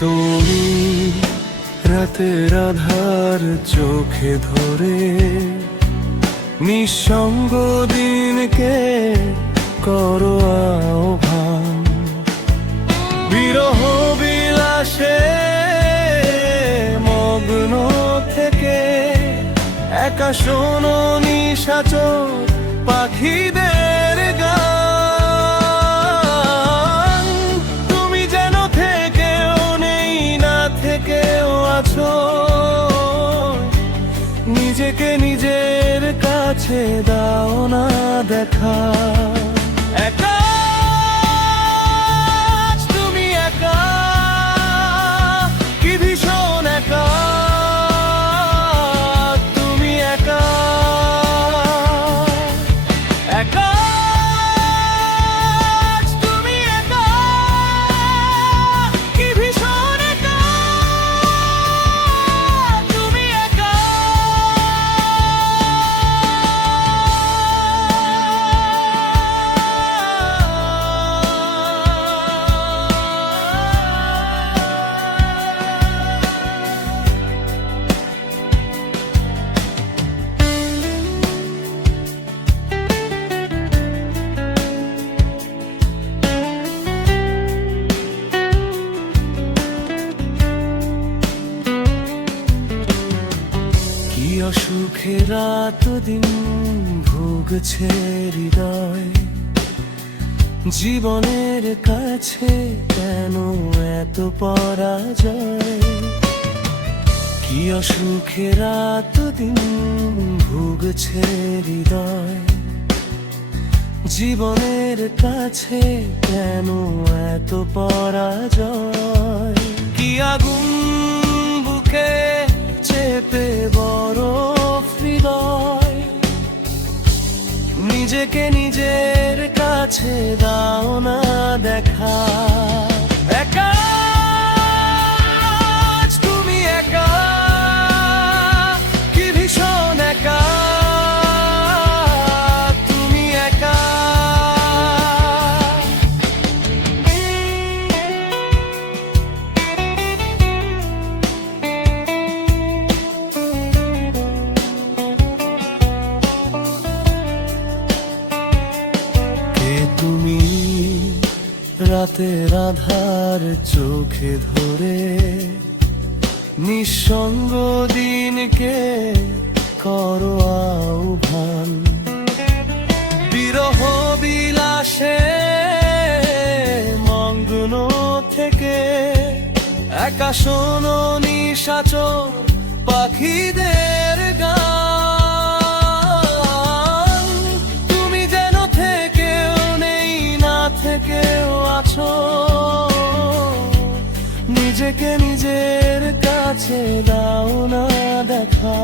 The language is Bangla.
তুমি রাতের আধার চোখে ধরে নিঃসঙ্গ দিনকে করো আহ্বান, বিরহ বিলাসে মগ্ন থেকে একা শোনো নিশাচর পাখিদের গান। তুমি যেন থেকেও নেই, না থেকেও আছো, নিজেকে নিজের কাছে দাও না দেখা। একা তুমি একা, কি ভীষণ একা তুমি একা। একা তুমি একা, কি ভীষণ একা তুমি একা। কি অসুখে রাত দিন ভুগছে হৃদয়, জীবনের কাছে কেন এত পরাজয়। কি অসুখে রাত দিন ভুগছে হৃদয়, জীবনের কাছে কেন এত পরাজয়। কি আগুন বুকে চেপে বড় হৃদয়, নিজেকে নিজের কাছে দাও না দেখা। একা তুমি একা, কি ভীষণ একা তুমি একা। তুমি রাতের আধার চোখে ধরে নিঃসঙ্গ দিনকে করো আহ্বান, বিরহ বিলাসে মগ্ন থেকে একা শোনো নিশাচর পাখিদের গান। তুমি যেন থেকেও নেই, না থেকেও আছো, নিজেকে নিজের কাছে দাও না দেখা।